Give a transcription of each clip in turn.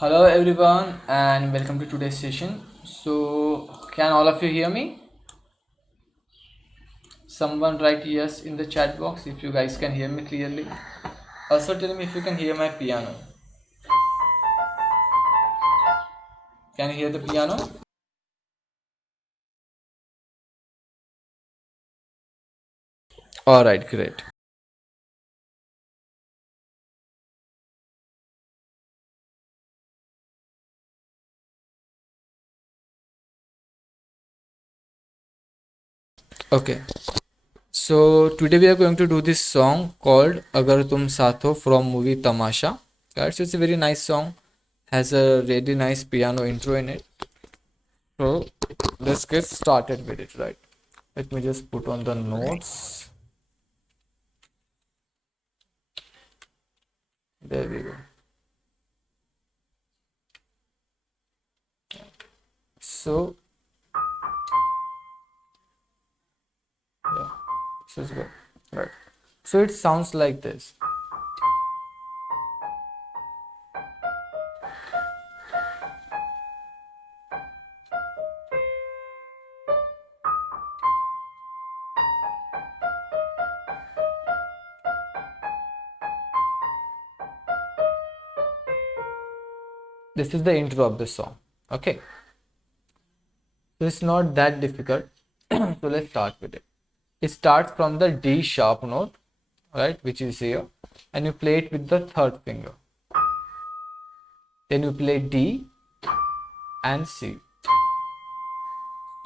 Hello everyone and welcome to today's session. So, can all of you hear me? Someone write yes in the chat box if you guys can hear me clearly. Also tell me if you can hear my piano. Can you hear the piano? All right, great. Okay. So today we are going to do this song called Agar Tum Saath from movie Tamasha. Right, so it's a very nice song. Has a really nice piano intro in it. So let's get started with it, right? Let me just put on the notes. There we go. So yeah, this is good. Right. So it sounds like this. This is the intro of the song. Okay. So it's not that difficult. So let's start with it. It starts from the D sharp note, right, which is here, and you play it with the third finger. Then you play D and C.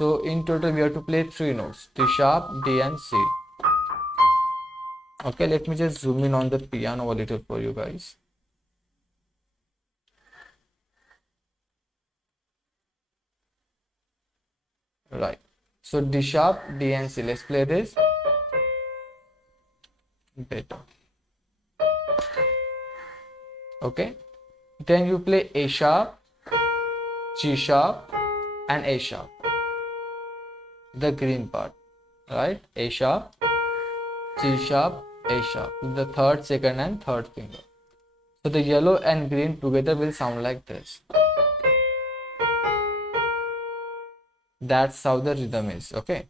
So in total we have to play three notes: D sharp, D and C. Okay, let me just zoom in on the piano a little for you guys. Right. So D sharp, D and C. Let's play this. Better. Okay. Then you play A sharp, G sharp, and A sharp. The green part, right? A sharp, G sharp, A sharp. The third, second, and third finger. So the yellow and green together will sound like this. That's how the rhythm is. Okay.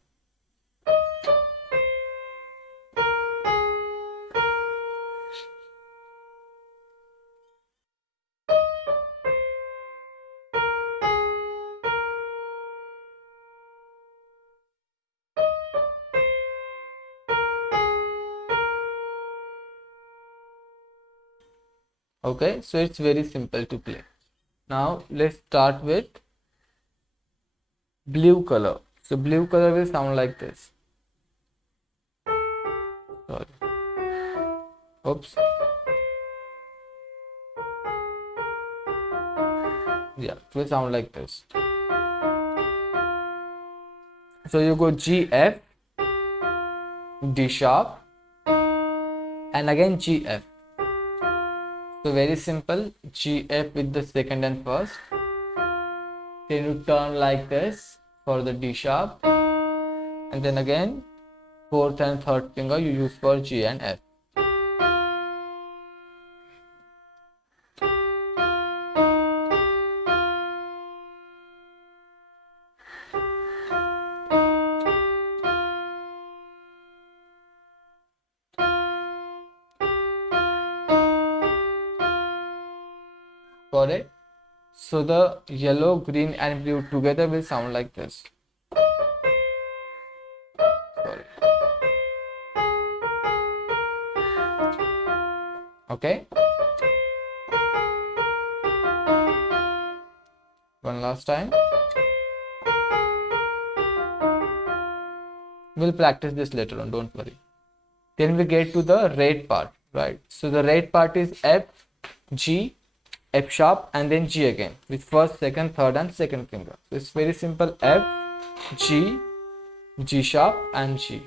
Okay. So it's very simple to play. Now let's start with blue color. So blue color will sound like this. Sorry. Oops. Yeah, it will sound like this. So you go G, F, D sharp, and again G, F. So very simple. G, F with the second and first. Then you turn like this for the D sharp, and then again fourth and third finger you use for G and F. Got it? So the yellow, green and blue together will sound like this. Sorry. Okay. One last time. We'll practice this later on, don't worry. Then we get to the red part, right? So the red part is F, G, F sharp, and then G again with first, second, third, and second finger. So it's very simple: F, G, G sharp, and G.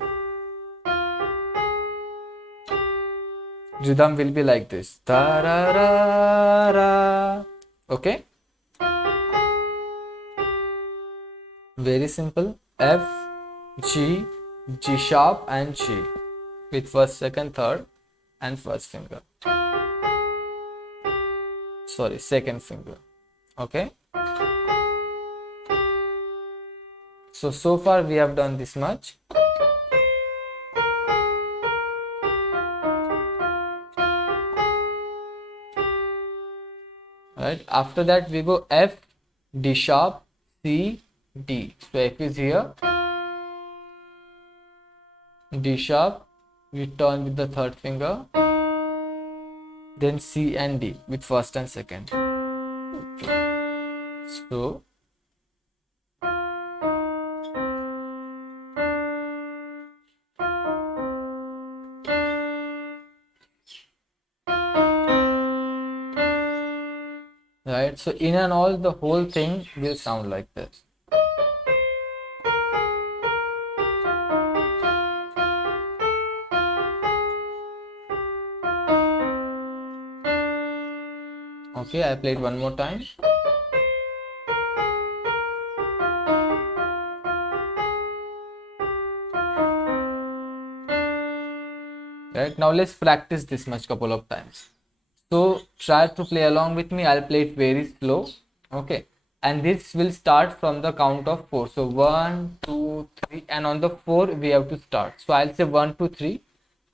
Rhythm will be like this. Ta-ra-ra-ra. Okay. Very simple: F, G, G sharp, and G with first, second, third, and first finger. Sorry, second finger. Okay, so far we have done this much. Right, after that we go F, D sharp, C, D. So F is here, D sharp, we turn with the third finger, then C and D with first and second. So right, so in and all the whole thing will sound like this. Okay, I played one more time. Right, now let's practice this much couple of times. So try to play along with me. I'll play it very slow. Okay, and this will start from the count of 4. So 1, 2, 3, and on the 4 we have to start. So I'll say 1, 2, 3.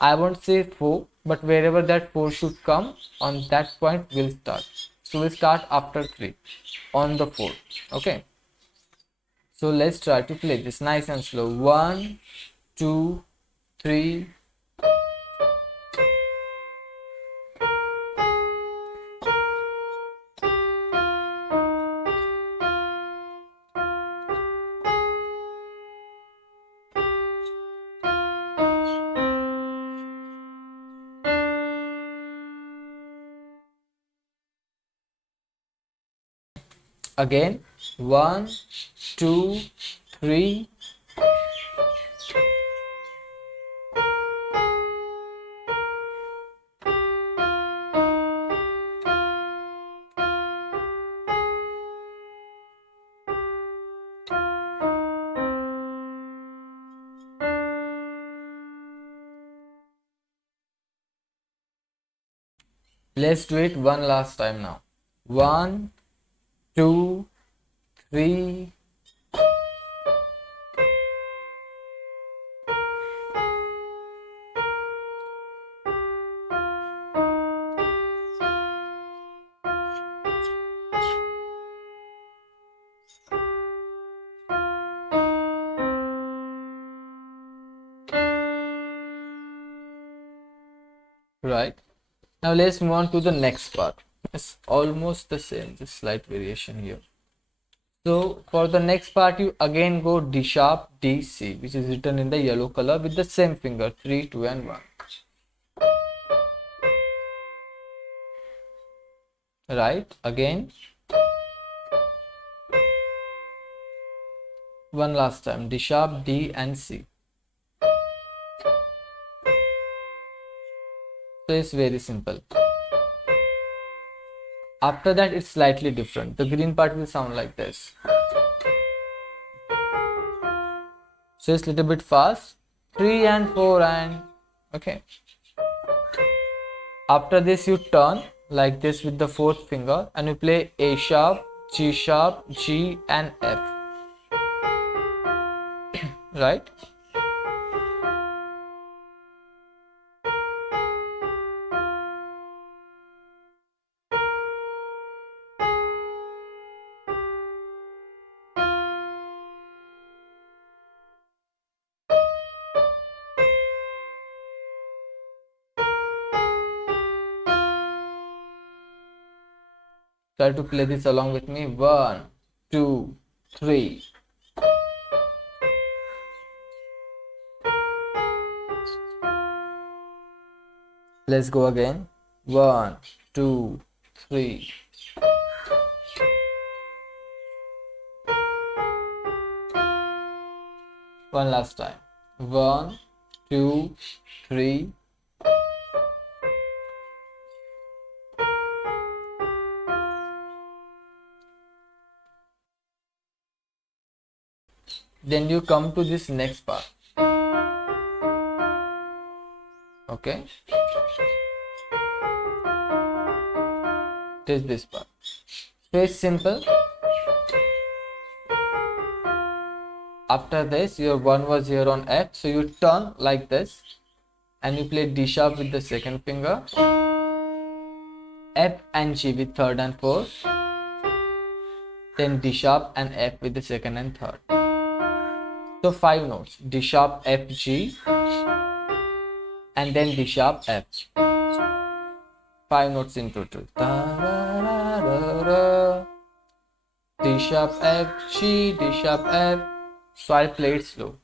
I won't say 4, but wherever that 4 should come, on that point we'll start. So we'll start after 3 on the 4. Okay, so let's try to play this nice and slow. 1, 2, 3. Again, 1, 2, 3. Let's do it one last time now. 1, 2, 3. Right. Now let's move on to the next part. It's almost the same, just slight variation here. So for the next part, you again go D sharp, D, C, which is written in the yellow color with the same finger, 3, 2, and 1. Right, again. One last time, D sharp, D, and C. So it's very simple. After that, it's slightly different. The green part will sound like this. So it's a little bit fast. 3 and 4 and okay. After this, you turn like this with the fourth finger and you play A sharp, G, and F. Right? Try to play this along with me. 1, 2, 3. Let's go again. 1, 2, 3. One last time. 1, 2, 3. Then you come to this next part. Okay. It is this part. So it's simple. After this, your 1 was here on F, so you turn like this and you play D sharp with the second finger, F and G with third and fourth, then D sharp and F with the second and third. So 5 notes: D sharp, F, G, and then D sharp, F. 5 notes in total. D sharp, F, G, D sharp, F. So I'll play it slow.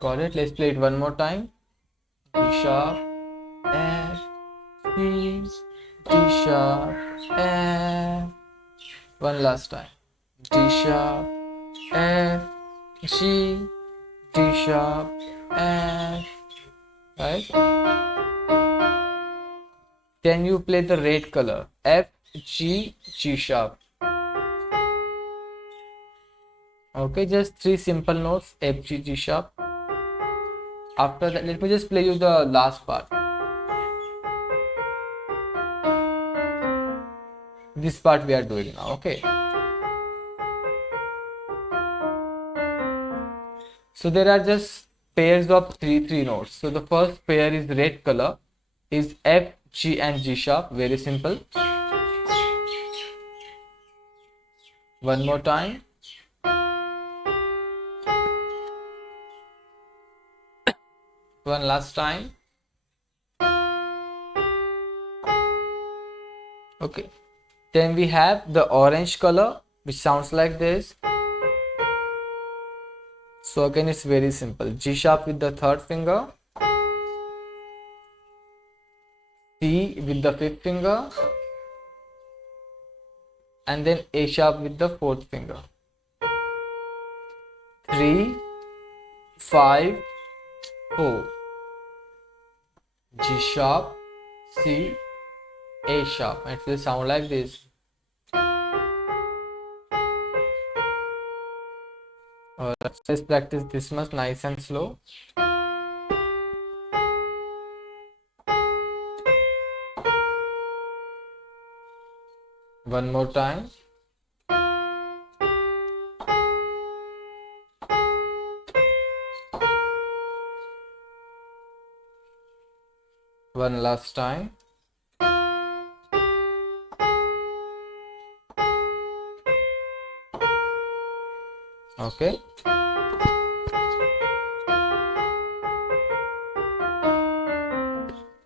Got it? Let's play it one more time. D sharp, F, G, D sharp, F. One last time. D sharp, F, G, D sharp, F. Right? Then you play the red color, F, G, G sharp. Okay, just 3 simple notes, F, G, G sharp. After that, let me just play you the last part. This part we are doing now, okay? So there are just pairs of 3 notes. So the first pair is red color, is F, G and G sharp. Very simple. One more time. One last time. Okay. Then we have the orange color, which sounds like this. So again, it's very simple. G sharp with the third finger, C with the fifth finger, and then A sharp with the fourth finger. 3, 5, 4. G sharp, C, A sharp. It will sound like this. Let's practice this much, nice and slow. One more time. One last time. Okay.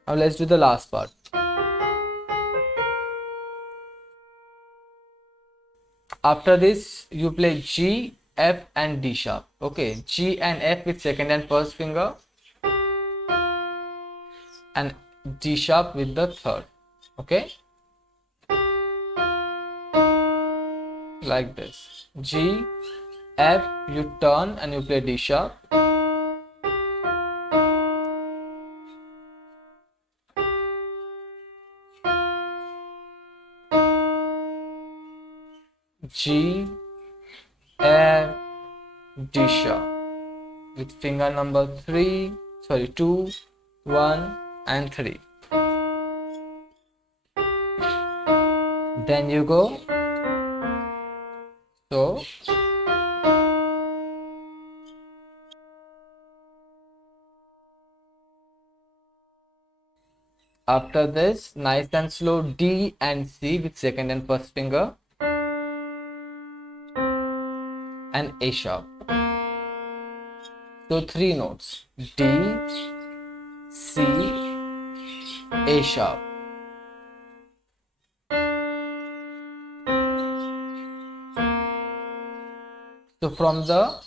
Now let's do the last part. After this, you play G, F and D sharp. Okay, G and F with second and first finger, and D sharp with the third. Okay, like this. G, F, you turn and you play D sharp. G, F, D sharp with finger number 2, 1 and 3. Then you go. So after this, nice and slow, D and C with second and first finger, and A sharp. So 3 notes, D, C, A sharp. So from the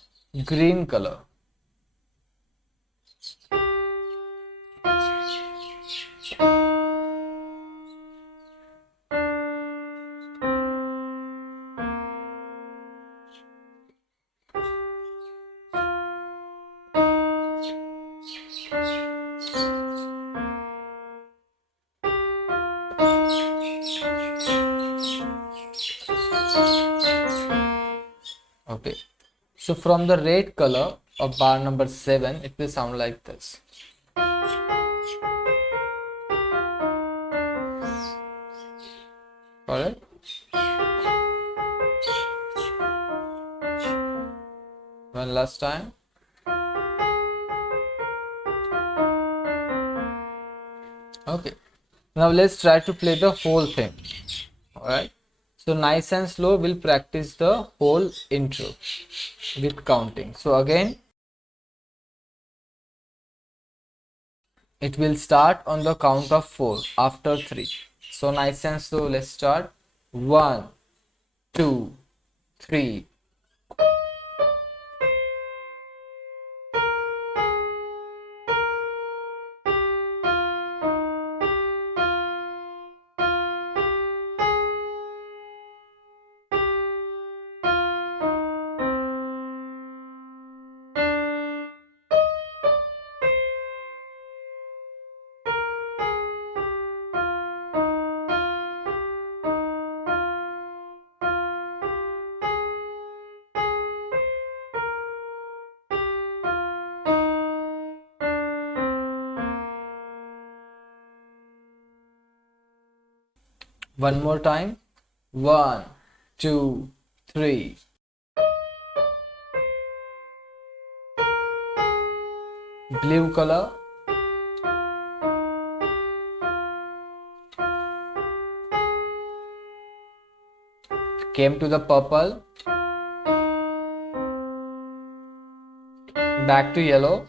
green color. Okay, so from the red color, of bar number 7, it will sound like this. Alright. One last time. Okay. Now let's try to play the whole thing. Alright. So nice and slow, we'll practice the whole intro with counting. So again, it will start on the count of 4 after 3. So nice and slow, let's start. 1, 2, 3. One more time. 1, 2, 3. Blue color. Came to the purple. Back to yellow.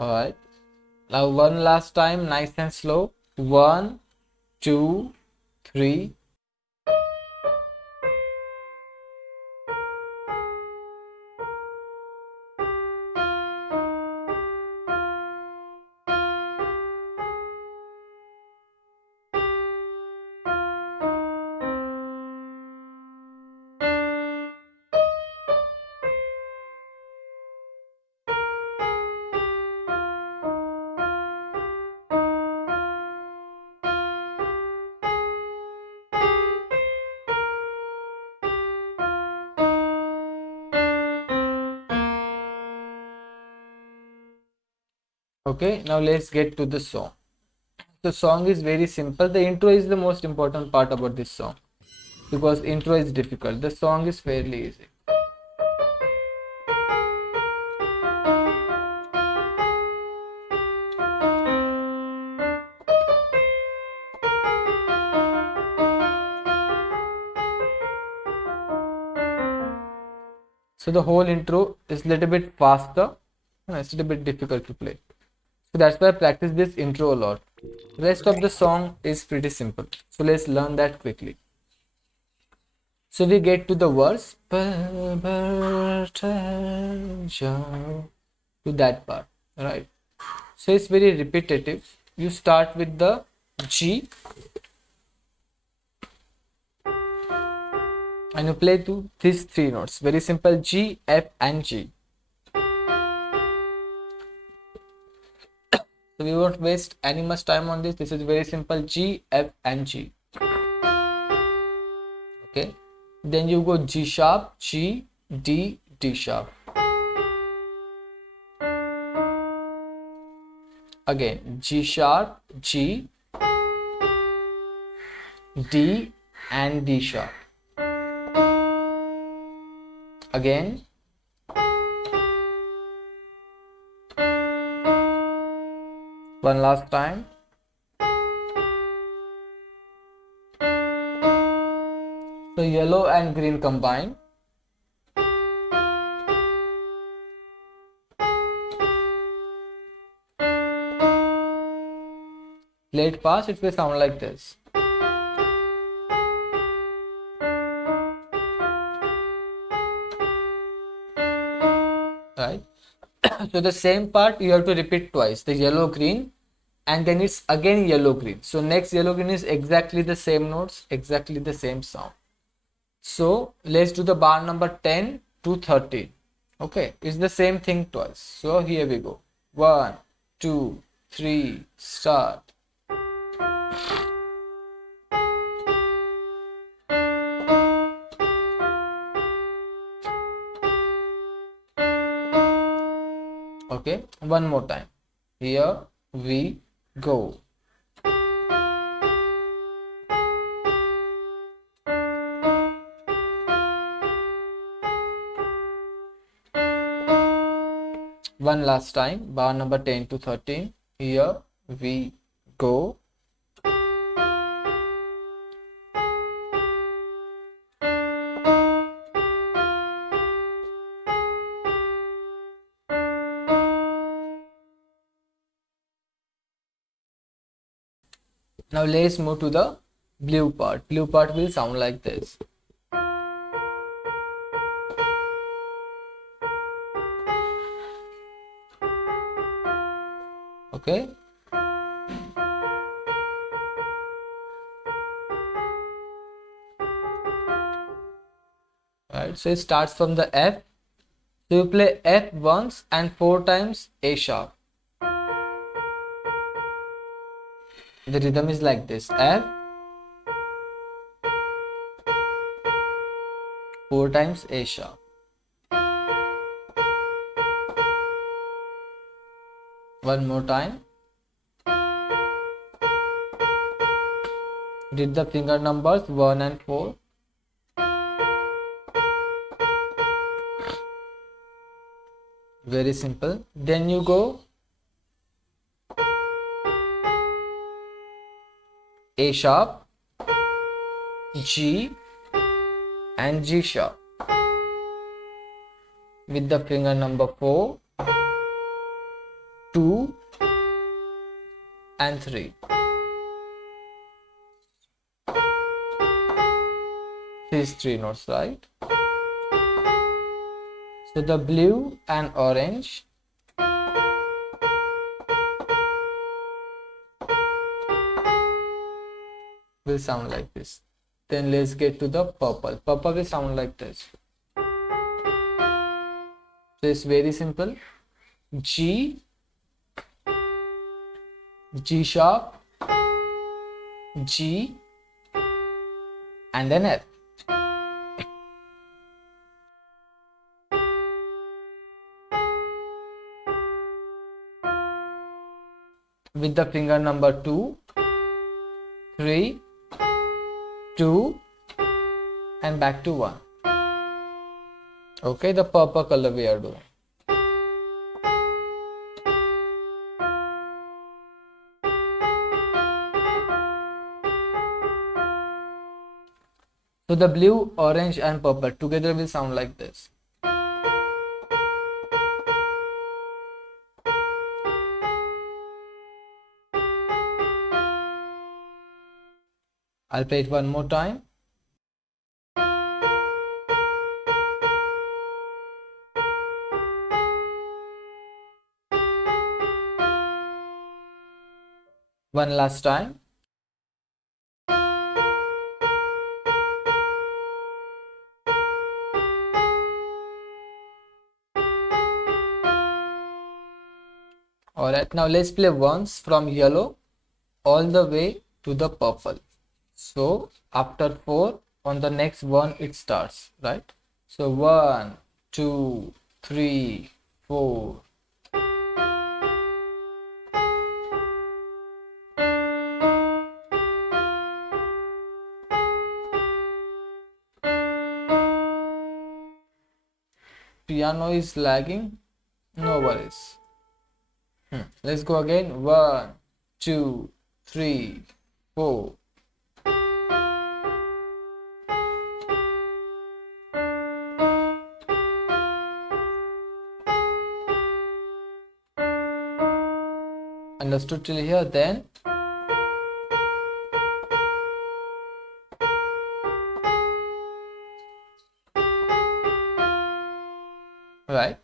Alright. Now one last time, nice and slow. 1, 2, 3. Okay, now let's get to the song. The song is very simple. The intro is the most important part about this song because intro is difficult. The song is fairly easy. So the whole intro is a little bit faster and it's a little bit difficult to play. So that's why I practice this intro a lot. Rest of the song is pretty simple. So let's learn that quickly. So we get to the verse to that part, right? So it's very repetitive. You start with the G and you play to these 3 notes. Very simple: G, F and G. So we won't waste any much time on this. This is very simple: G, F and G. Okay. Then you go G sharp, G, D, D sharp. Again G sharp, G, D and D sharp. Again one last time. So yellow and green combine. Play it fast, it will sound like this. Right? So the same part you have to repeat twice. The yellow green and then it's again yellow green. So next yellow green is exactly the same notes, exactly the same sound. So let's do the bar number 10 to 13. Okay, it's the same thing twice. So here we go. 1, 2, 3, start. Okay, one more time. Here we go. One last time, bar number 10 to 13. Here we go. Now let's move to the blue part. Blue part will sound like this. Okay. Right. So it starts from the F. So you play F once and 4 times A sharp. The rhythm is like this. F, 4 times A sharp. One more time. Did the finger numbers 1 and 4. Very simple. Then you go A sharp, G and G sharp with the finger number 4, 2 and 3. These 3 notes, right? So the blue and orange will sound like this. Then let's get to the purple. Purple will sound like this. So it's very simple. G, G sharp, G and then F. With the finger number 2, 3, 2 and back to 1. Okay, the purple color we are doing. So the blue, orange and purple together will sound like this. I'll play it one more time. One last time. Alright, now let's play once from yellow all the way to the purple. So after 4 on the next one it starts, right? So 1, 2, 3, 4. Piano is lagging, no worries. Let's go again. 1, 2, 3, 4. Understood till here? Then right,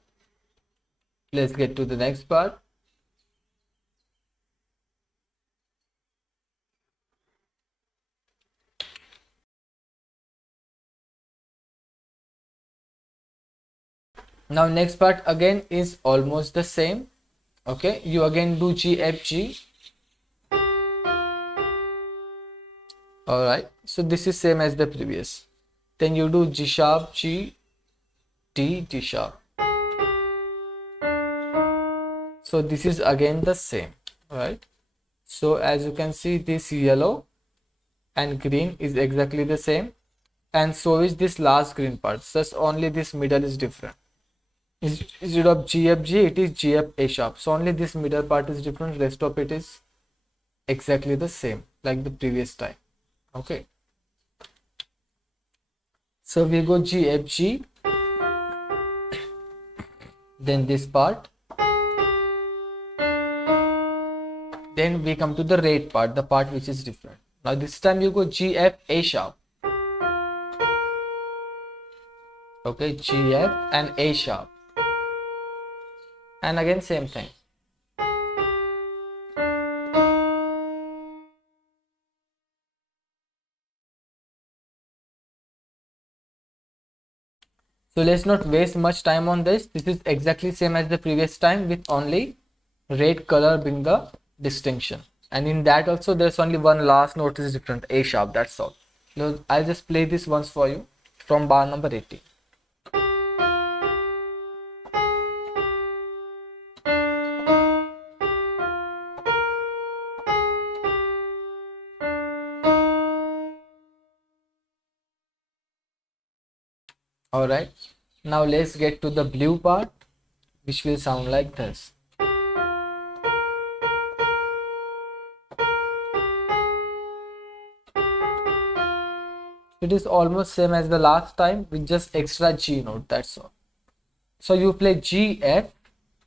let's get to the next part. Now next part again is almost the same. Okay, you again do G F G. All right, so this is same as the previous. Then you do G sharp G D D sharp. So this is again the same. All right. So as you can see, this yellow and green is exactly the same, and so is this last green part. Just only this middle is different. Instead of G F G, it is G F A sharp. So only this middle part is different. Rest of it is exactly the same like the previous time. Okay. So we go G F G, then this part, then we come to the rate part, the part which is different. Now this time you go G F A sharp. Okay, G F and A sharp, and again same thing. So let's not waste much time on this. This is exactly same as the previous time with only red color being the distinction. And in that also there's only one last note is different, A sharp, that's all. Now I'll just play this once for you from bar number 80. Alright, now let's get to the blue part, which will sound like this. It is almost same as the last time with just extra G note, that's all. So you play G, F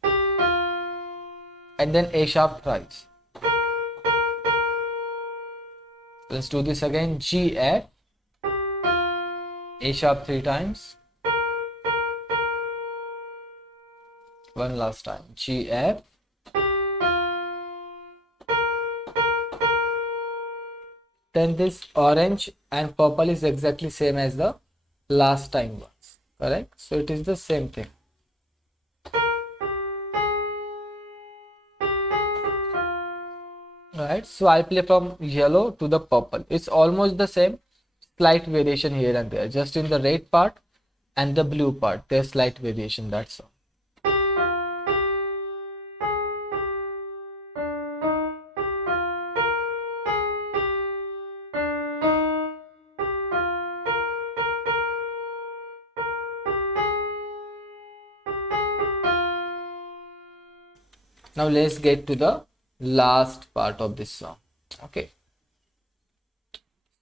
and then A sharp thrice. Let's do this again. G, F, A sharp 3 times. One last time. G, F. Then this orange and purple is exactly same as the last time ones. Correct? So it is the same thing. Alright, so I'll play from yellow to the purple. It's almost the same, slight variation here and there. Just in the red part and the blue part, there's slight variation, that's all. Now let's get to the last part of this song. Okay.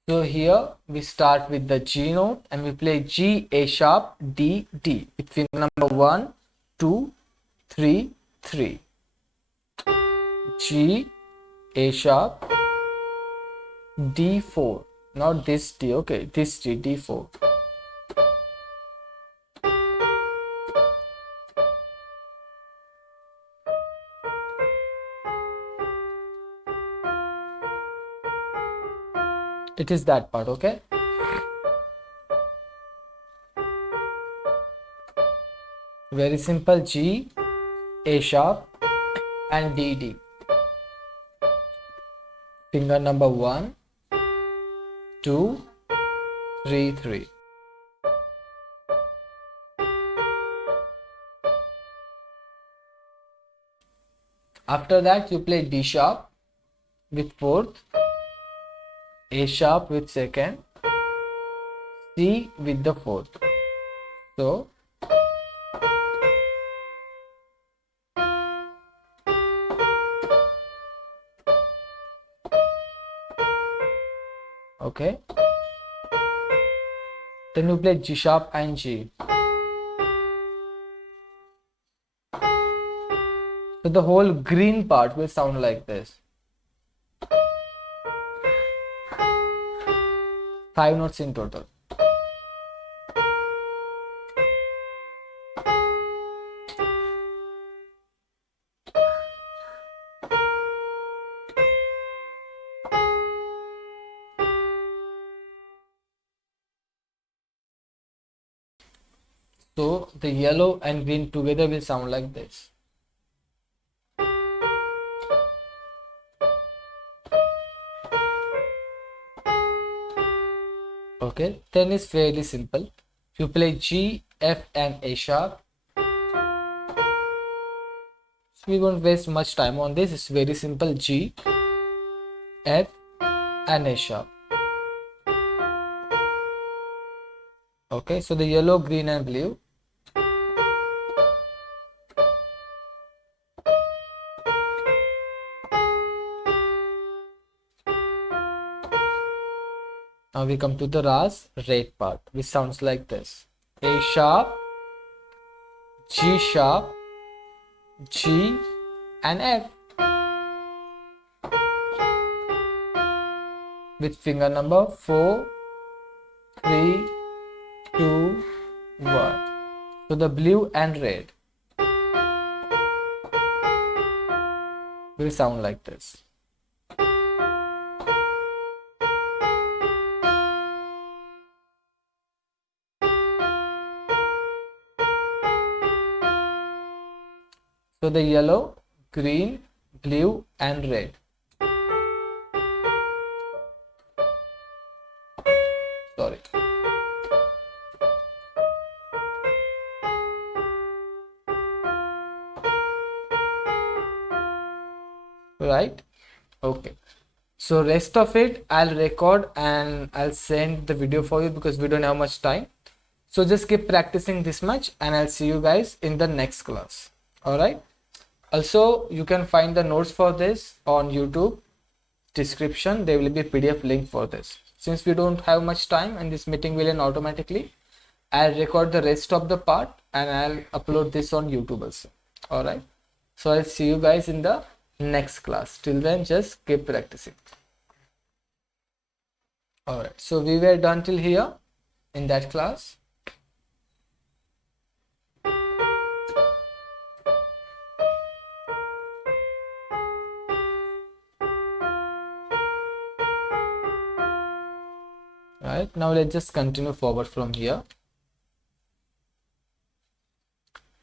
So here we start with the G note and we play G, A sharp, D, D with finger number 1, 2, 3, 3. G, A sharp, D4. Not this D, okay, this G, D4. It is that part, okay? Very simple. G, A sharp and D, D. Finger number 1, 2, 3, 3. After that you play D sharp with 4th, A sharp with 2nd, C with the 4th. So okay, then you play G sharp and G. So the whole green part will sound like this. 5 notes in total. So the yellow and green together will sound like this. Okay, then it's fairly simple. You play G, F and A sharp. So we won't waste much time on this. It's very simple. G, F and A sharp. Okay, so the yellow, green and blue. Now we come to the red part, which sounds like this. A sharp, G sharp, G and F. With finger number 4, 3, 2, 1. So the blue and red will sound like this. So the yellow, green, blue and red. Sorry. Right? Okay. So rest of it I'll record and I'll send the video for you because we don't have much time. So just keep practicing this much and I'll see you guys in the next class. Alright. Also, you can find the notes for this on YouTube description. There will be a PDF link for this. Since we don't have much time and this meeting will end automatically, I'll record the rest of the part and I'll upload this on YouTube also. Alright. So I'll see you guys in the next class. Till then, just keep practicing. Alright. So we were done till here in that class. Right, now let's just continue forward from here.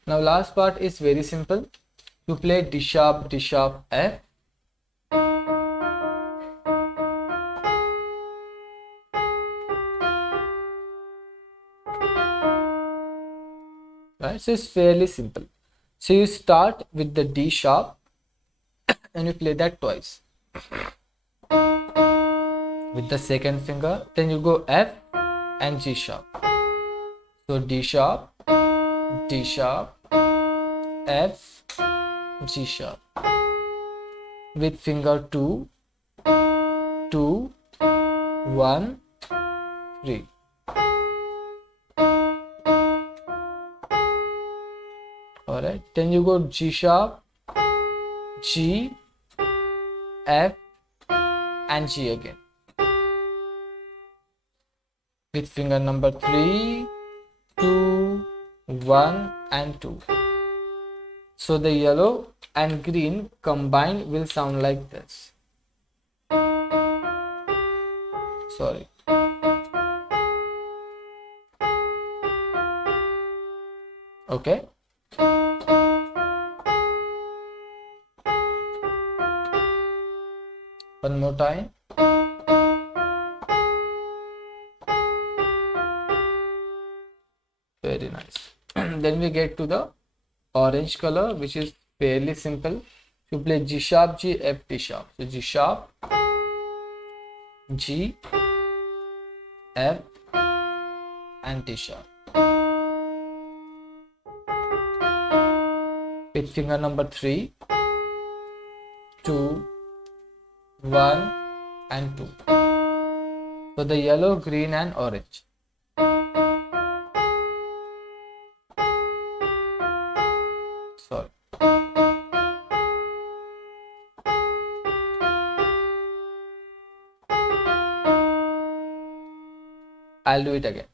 Now last part is very simple. You play D sharp, F. Right, so it's fairly simple. So you start with the D sharp and you play that twice with the second finger, then you go F and G sharp. So D sharp, F, G sharp with finger 2, 2, 1, 3. Alright, then you go G sharp, G, F and G again. With finger number 3, 2, 1 and 2. So the yellow and green combined will sound like this. Sorry. Okay. One more time. Very nice. Then we get to the orange color, which is fairly simple. You play G sharp, G, F, D sharp. So G sharp, G, F and D sharp. With finger number 3, 2, 1 and 2. So the yellow, green and orange. Sorry. I'll do it again.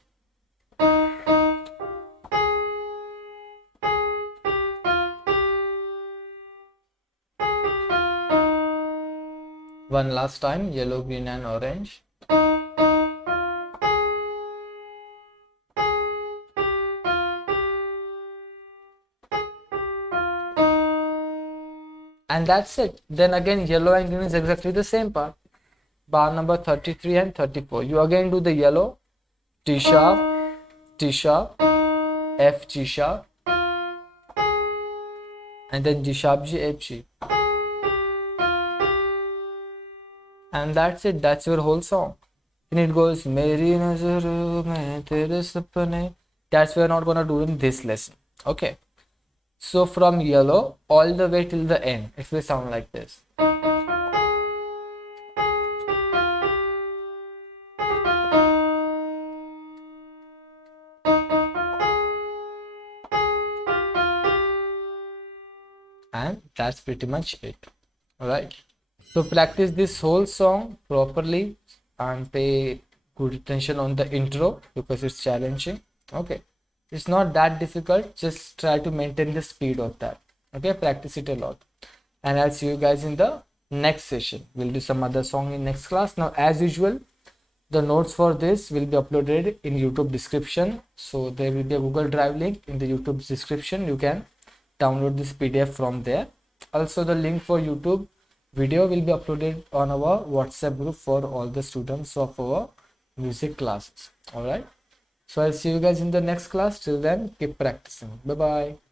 One last time, yellow, green and orange. and that's it. Then again yellow and green is exactly the same part. Bar number 33 and 34. You again do the yellow, D sharp, D sharp, F, G sharp, and then G sharp, G, F, G. And that's it. That's your whole song. And it goes, Meri nazaron mein tere sapne. That's we're not gonna do in this lesson. Okay. So from yellow all the way till the end, it will sound like this. And that's pretty much it. Alright. So practice this whole song properly and pay good attention on the intro because it's challenging. Okay. It's not that difficult. Just try to maintain the speed of that. Okay. Practice it a lot. And I'll see you guys in the next session. We'll do some other song in next class. Now, as usual, the notes for this will be uploaded in YouTube description. So there will be a Google Drive link in the YouTube description. You can download this PDF from there. Also, the link for YouTube video will be uploaded on our WhatsApp group for all the students of our music classes. All right. So I'll see you guys in the next class. Till then, keep practicing. Bye bye.